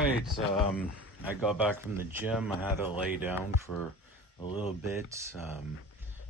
right. I got back from the gym. I had to lay down for a little bit.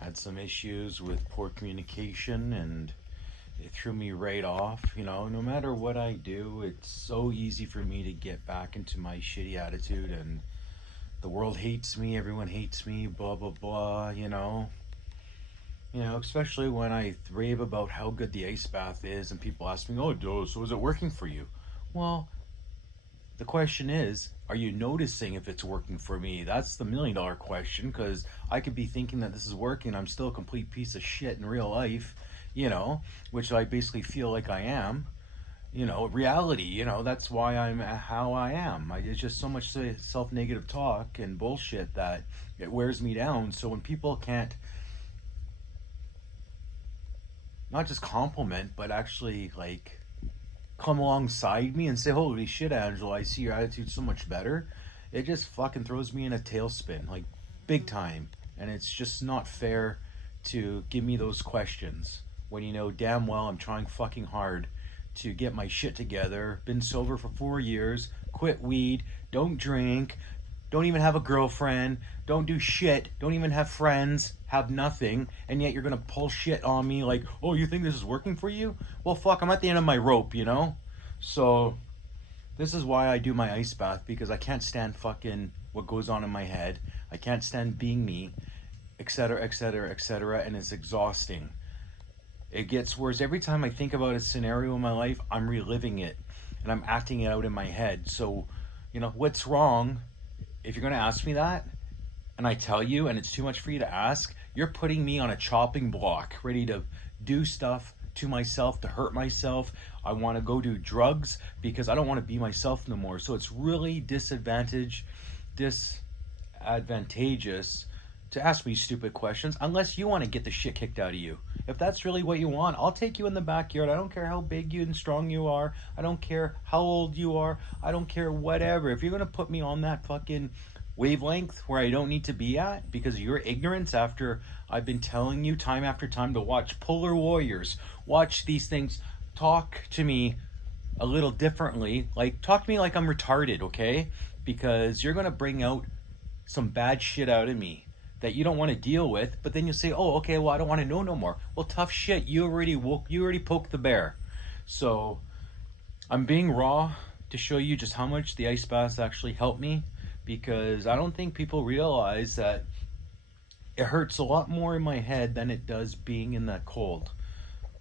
Had some issues with poor communication, and it threw me right off. You know, no matter what I do, it's so easy for me to get back into my shitty attitude, and the world hates me, everyone hates me, blah blah blah. Especially when I rave about how good the ice bath is, and people ask me, "Oh, so is it working for you?" Well, the question is, are you noticing if it's working for me? That's the $1,000,000 question, because I could be thinking that this is working. I'm still a complete piece of shit in real life, which I basically feel like I am. Reality, that's why I'm how I am. It's just so much self-negative talk and bullshit that it wears me down. So when people can't not just compliment, but actually like come alongside me and say, "Holy shit, Angela, I see your attitude's so much better," it just fucking throws me in a tailspin, like big time. And it's just not fair to give me those questions when you know damn well I'm trying fucking hard to get my shit together. Been sober for 4 years, quit weed, don't drink, don't even have a girlfriend, don't do shit, don't even have friends, have nothing, and yet you're gonna pull shit on me like, "Oh, you think this is working for you?" Well, fuck, I'm at the end of my rope, So, this is why I do my ice bath, because I can't stand fucking what goes on in my head. I can't stand being me, etc., etc., etc., and it's exhausting. It gets worse. Every time I think about a scenario in my life, I'm reliving it, and I'm acting it out in my head. So, what's wrong? If you're going to ask me that, and I tell you, and it's too much for you to ask, you're putting me on a chopping block, ready to do stuff to myself, to hurt myself. I want to go do drugs because I don't want to be myself no more. So it's really disadvantageous to ask me stupid questions unless you want to get the shit kicked out of you. If that's really what you want, I'll take you in the backyard. I don't care how big you and strong you are. I don't care how old you are. I don't care whatever. If you're going to put me on that fucking wavelength where I don't need to be at because of your ignorance, after I've been telling you time after time to watch Polar Warriors, watch these things, talk to me a little differently. Like, talk to me like I'm retarded, okay? Because you're going to bring out some bad shit out of me that you don't want to deal with, but then you'll say, "Oh, okay, well, I don't want to know no more." Well, tough shit. You already poked the bear. So I'm being raw to show you just how much the ice baths actually help me, because I don't think people realize that it hurts a lot more in my head than it does being in that cold.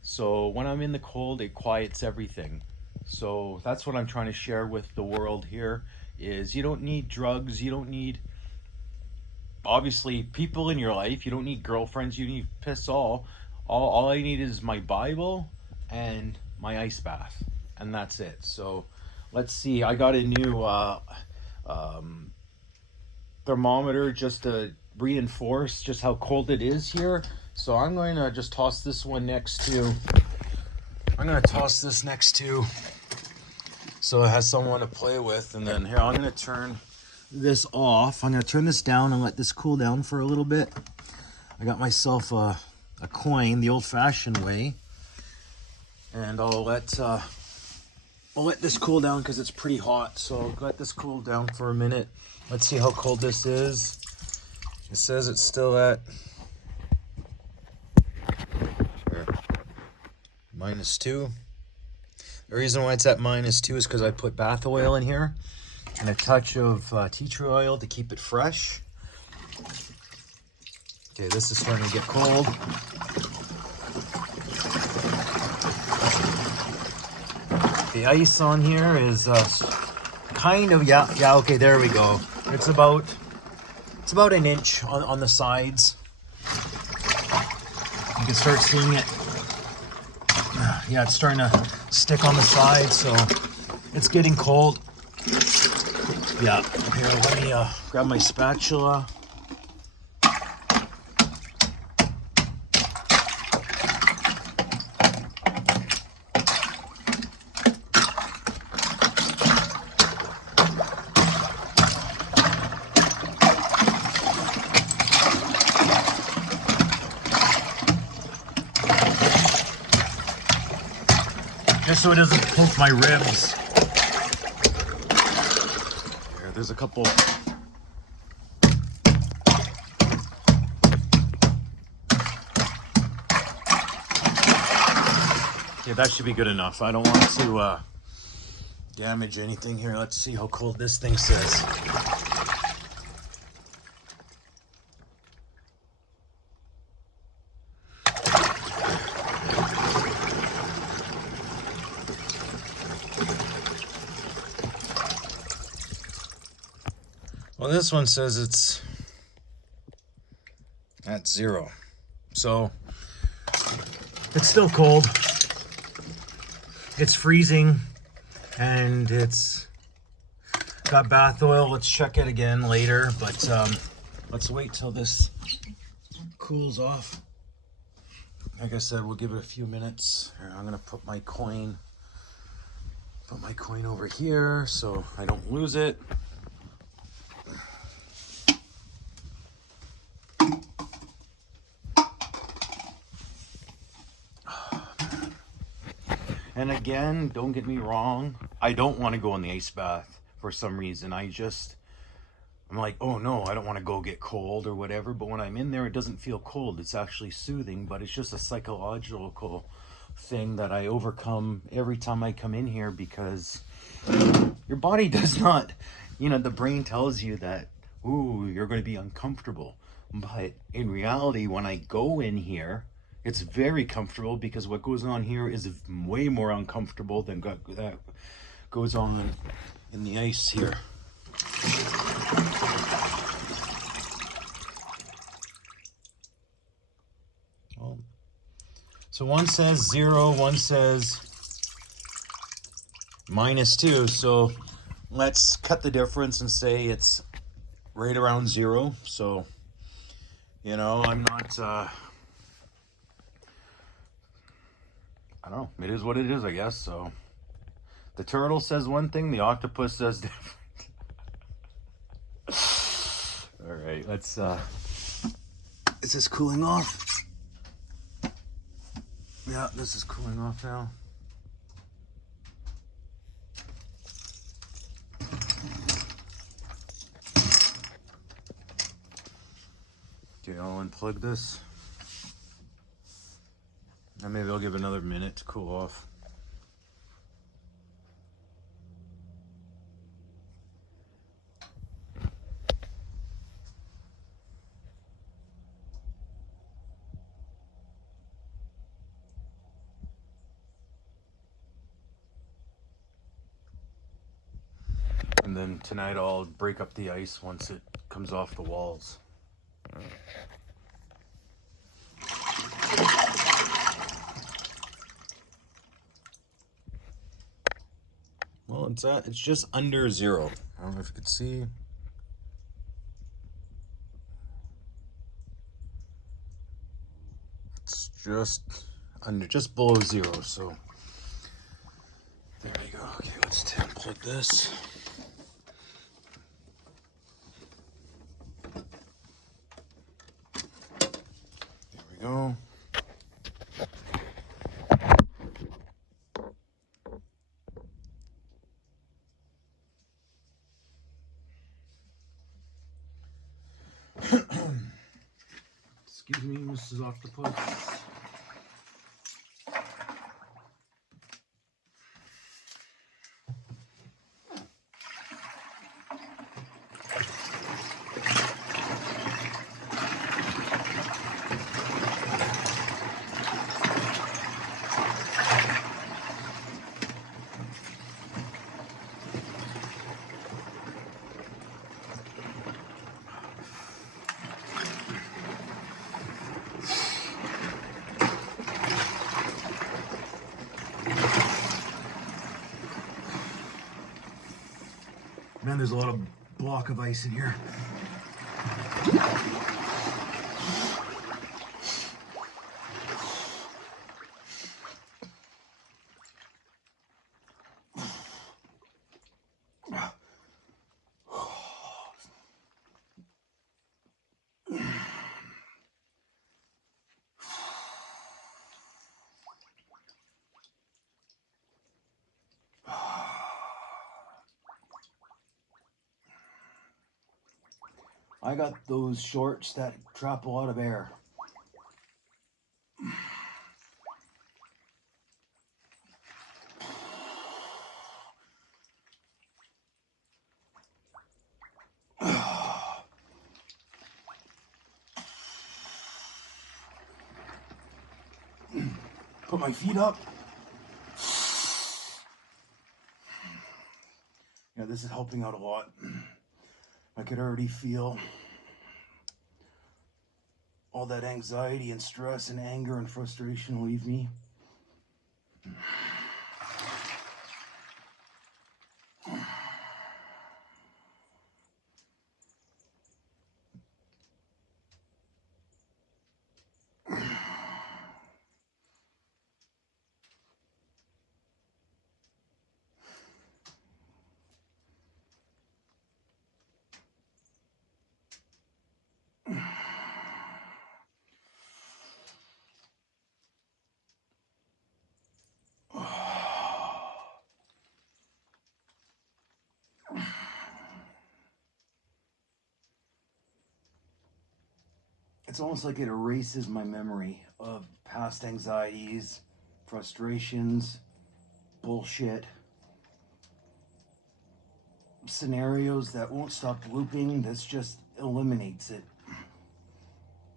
So when I'm in the cold, it quiets everything. So that's what I'm trying to share with the world here, is you don't need drugs, you don't need obviously people in your life, you don't need girlfriends, you need piss all I need is my Bible and my ice bath, and that's it. So let's see, I got a new thermometer just to reinforce just how cold it is here. So I'm going to just toss this next to so it has someone to play with. And then here, I'm going to turn this off. I'm going to turn this down and let this cool down for a little bit. I got myself a coin the old-fashioned way, and I'll let this cool down because it's pretty hot. So I'll let this cool down for a minute. Let's see how cold this is. It says it's still at -2. The reason why it's at -2 is because I put bath oil in here and a touch of tea tree oil to keep it fresh. Okay, this is starting to get cold. The ice on here is kind of, yeah, okay, there we go. It's about an inch on the sides. You can start seeing it. Yeah, it's starting to stick on the sides, so it's getting cold. Yeah, here, let me grab my spatula. Just so it doesn't poke my ribs. there's a couple. Yeah, that should be good enough. I don't want to damage anything here. Let's see how cold this thing says. Well, this one says it's at 0. So it's still cold. It's freezing and it's got bath oil. Let's check it again later, but let's wait till this cools off. Like I said, we'll give it a few minutes. Here, I'm gonna put my coin over here so I don't lose it. And again, don't get me wrong, I don't want to go in the ice bath for some reason. I'm like, oh no, I don't want to go get cold or whatever, but when I'm in there, it doesn't feel cold. It's actually soothing, but it's just a psychological thing that I overcome every time I come in here, because your body does not, the brain tells you that, ooh, you're going to be uncomfortable. But in reality, when I go in here, it's very comfortable, because what goes on here is way more uncomfortable than that goes on in the ice here. Well, so one says 0, one says -2. So let's cut the difference and say it's right around 0. So, I'm not, I don't know. It is what it is, I guess. So the turtle says one thing, the octopus says different. All right, let's, is this cooling off? Yeah, this is cooling off now. Okay, I'll unplug this. And maybe I'll give it another minute to cool off. And then tonight I'll break up the ice once it comes off the walls. Well, it's just under 0. I don't know if you could see. It's just below 0, so there we go. Okay, let's unplug this. There we go. Excuse me, Mrs. Octopus. Man, there's a lot of block of ice in here. I got those shorts that trap a lot of air. Put my feet up. Yeah, this is helping out a lot. I could already feel all that anxiety and stress and anger and frustration leave me. It's almost like it erases my memory of past anxieties, frustrations, bullshit, scenarios that won't stop looping. This just eliminates it.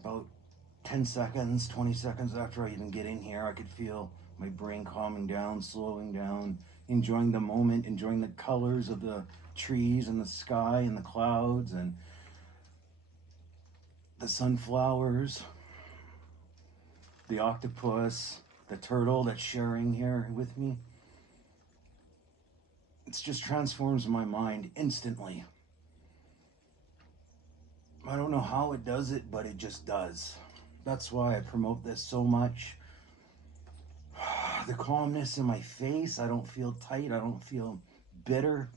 About 10 seconds, 20 seconds after I even get in here, I could feel my brain calming down, slowing down, enjoying the moment, enjoying the colors of the trees and the sky and the clouds and the sunflowers, the octopus, the turtle that's sharing here with me. It just transforms my mind instantly. I don't know how it does it, but it just does. That's why I promote this so much. The calmness in my face, I don't feel tight, I don't feel bitter.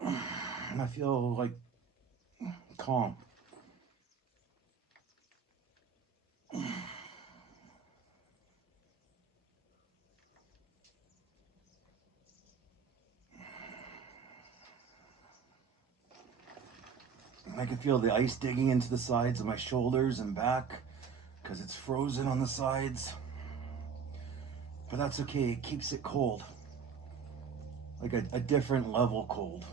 I feel like calm. I can feel the ice digging into the sides of my shoulders and back because it's frozen on the sides. But that's okay, it keeps it cold. Like a different level cold.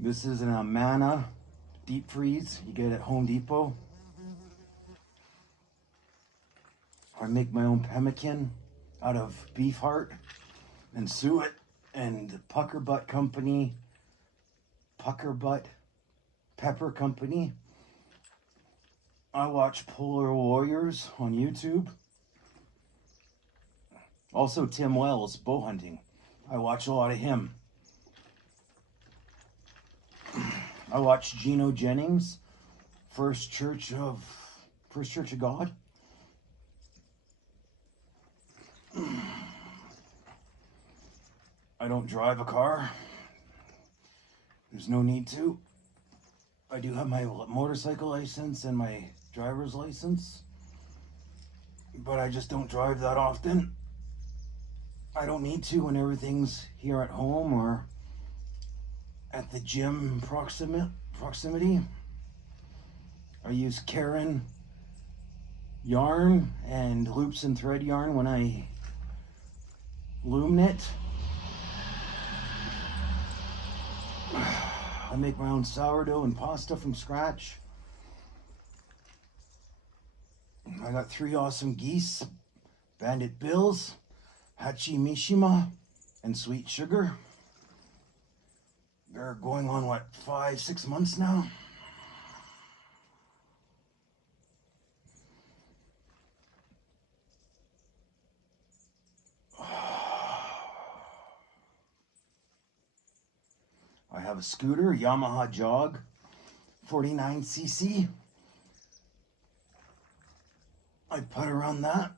This is an Amana deep freeze you get at Home Depot. I make my own pemmican out of beef heart and suet and Pucker Butt Company, Pucker Butt Pepper Company. I watch Polar Warriors on YouTube. Also Tim Wells, bow hunting. I watch a lot of him. I watch Gino Jennings, First Church of God. I don't drive a car. There's no need to. I do have my motorcycle license and my driver's license, but I just don't drive that often. I don't need to when everything's here at home or at the gym proximity. I use Karen yarn and loops and thread yarn when I loom knit. I make my own sourdough and pasta from scratch. I got 3 awesome geese, Bandit Bills, Hachi Mishima, and Sweet Sugar. They're going on, 5-6 months now? I have a scooter, Yamaha Jog, 49cc. I putt around that.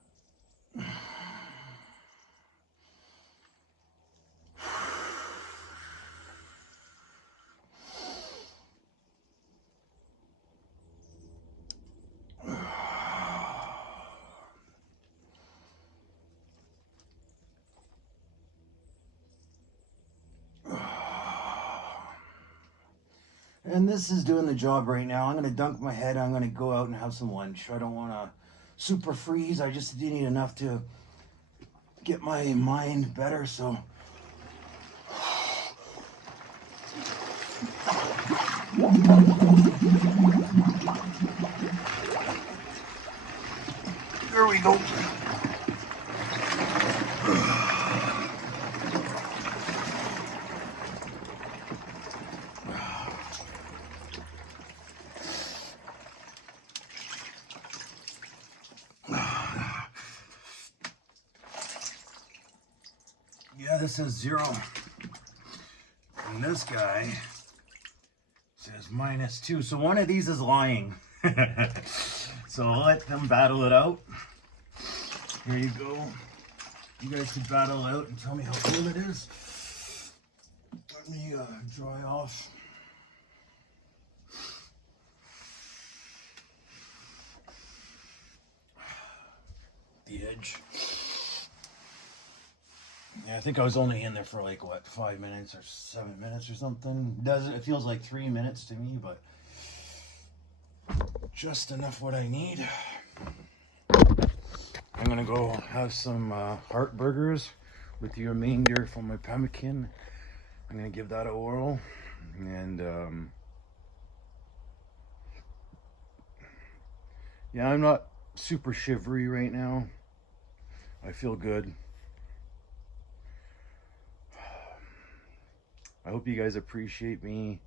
And this is doing the job right now. I'm gonna dunk my head. I'm gonna go out and have some lunch. I don't want to super freeze. I just need enough to get my mind better. So there we go. Yeah, this says 0. And this guy says -2. So one of these is lying. So I'll let them battle it out. Here you go. You guys can battle it out and tell me how cool it is. Let me dry off. The edge. Yeah, I think I was only in there for like what, 5 minutes or 7 minutes or something. It feels like 3 minutes to me, but just enough what I need. I'm gonna go have some heart burgers with the remainder from my pemmican. I'm gonna give that a whirl, and yeah, I'm not super shivery right now. I feel good. I hope you guys appreciate me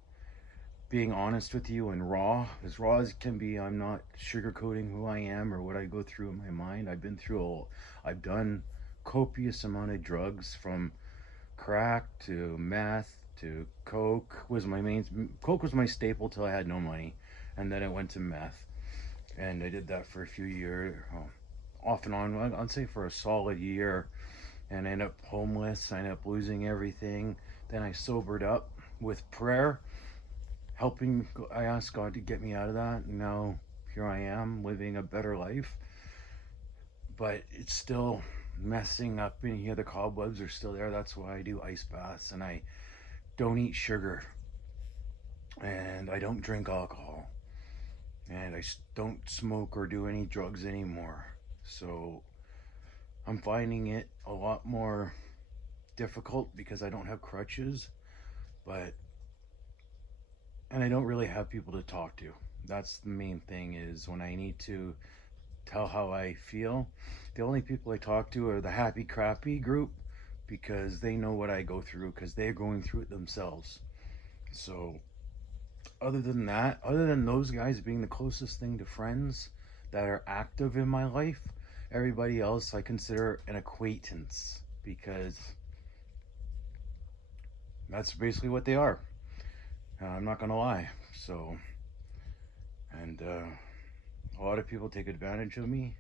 being honest with you and raw, as raw as it can be. I'm not sugarcoating who I am or what I go through in my mind. I've done copious amount of drugs, from crack to meth to coke. Coke was my staple till I had no money, and then it went to meth, and I did that for a few years, off and on. I'd say for a solid year, and I ended up homeless. I ended up losing everything. Then I sobered up with prayer, I asked God to get me out of that, and now here I am living a better life. But it's still messing up in here. The cobwebs are still there. That's why I do ice baths, and I don't eat sugar, and I don't drink alcohol, and I don't smoke or do any drugs anymore. So I'm finding it a lot more difficult because I don't have crutches, and I don't really have people to talk to. That's the main thing, is when I need to tell how I feel, the only people I talk to are the happy crappy group, because they know what I go through, because they're going through it themselves. So other than those guys being the closest thing to friends that are active in my life, everybody else I consider an acquaintance, because that's basically what they are. I'm not gonna lie. So, and a lot of people take advantage of me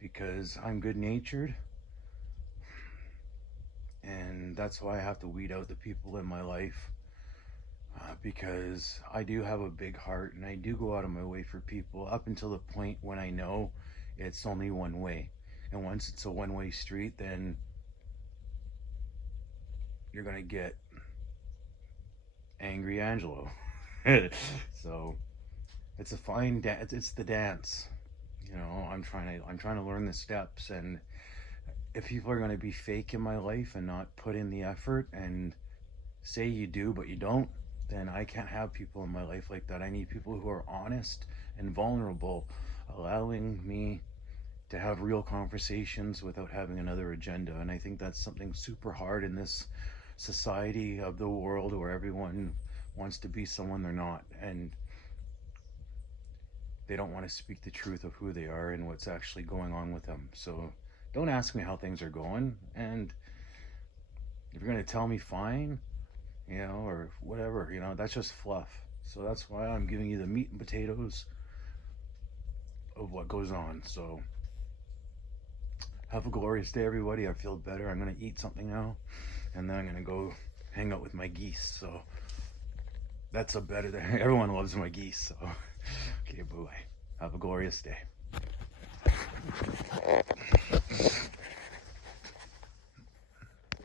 because I'm good natured, and that's why I have to weed out the people in my life, because I do have a big heart, and I do go out of my way for people up until the point when I know it's only one way. And once it's a one-way street, then you're gonna get angry Angelo. So it's a fine dance. It's the dance. I'm trying to learn the steps, and if people are going to be fake in my life and not put in the effort and say you do but you don't, then I can't have people in my life like that. I need people who are honest and vulnerable, allowing me to have real conversations without having another agenda. And I think that's something super hard in this society of the world, where everyone wants to be someone they're not, and they don't want to speak the truth of who they are and what's actually going on with them. So don't ask me how things are going, and if you're going to tell me, fine, or whatever, that's just fluff. So that's why I'm giving you the meat and potatoes of what goes on. So have a glorious day, everybody. I feel better. I'm going to eat something now, and then I'm going to go hang out with my geese. So that's a better day. Everyone loves my geese. So okay, bye. Have a glorious day.